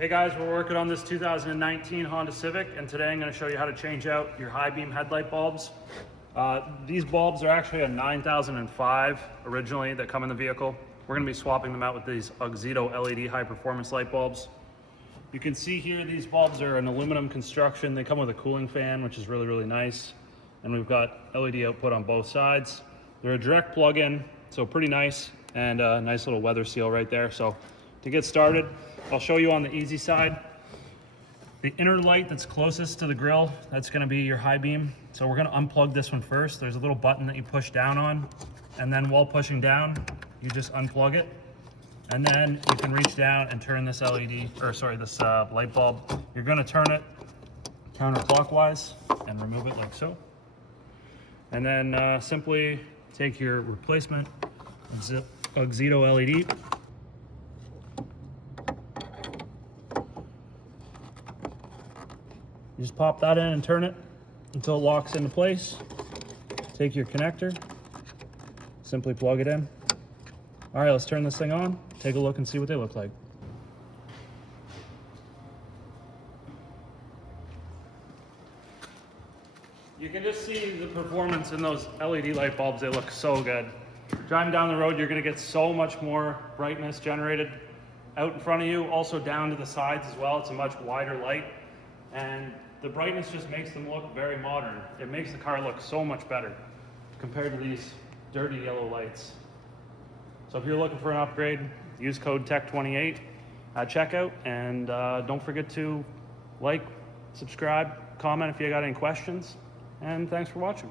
Hey guys, we're working on this 2019 Honda Civic, and today I'm going to show you how to change out your high beam headlight bulbs. These bulbs are actually a 9005 originally that come in the vehicle. We're going to be swapping them out with these Auxito LED high performance light bulbs. You can see here these bulbs are an aluminum construction. They come with a cooling fan, which is really nice. And we've got LED output on both sides. They're a direct plug-in, so pretty nice, and a nice little weather seal right there. So to get started, I'll show you on the easy side. The inner light that's closest to the grill, that's gonna be your high beam. So we're gonna unplug this one first. There's a little button that you push down on, and then while pushing down, you just unplug it. And then you can reach down and turn this this light bulb. You're gonna turn it counterclockwise and remove it like so. And then simply take your replacement Auxito LED. You just pop that in and turn it until it locks into place. Take your connector, simply plug it in. All right, let's turn this thing on, take a look and see what they look like. You can just see the performance in those LED light bulbs. They look so good. Driving down the road, you're gonna get so much more brightness generated out in front of you, also down to the sides as well. It's a much wider light, and the brightness just makes them look very modern. It makes the car look so much better compared to these dirty yellow lights. So if you're looking for an upgrade, use code TECH28 at checkout, and don't forget to like, subscribe, comment if you got any questions, and thanks for watching.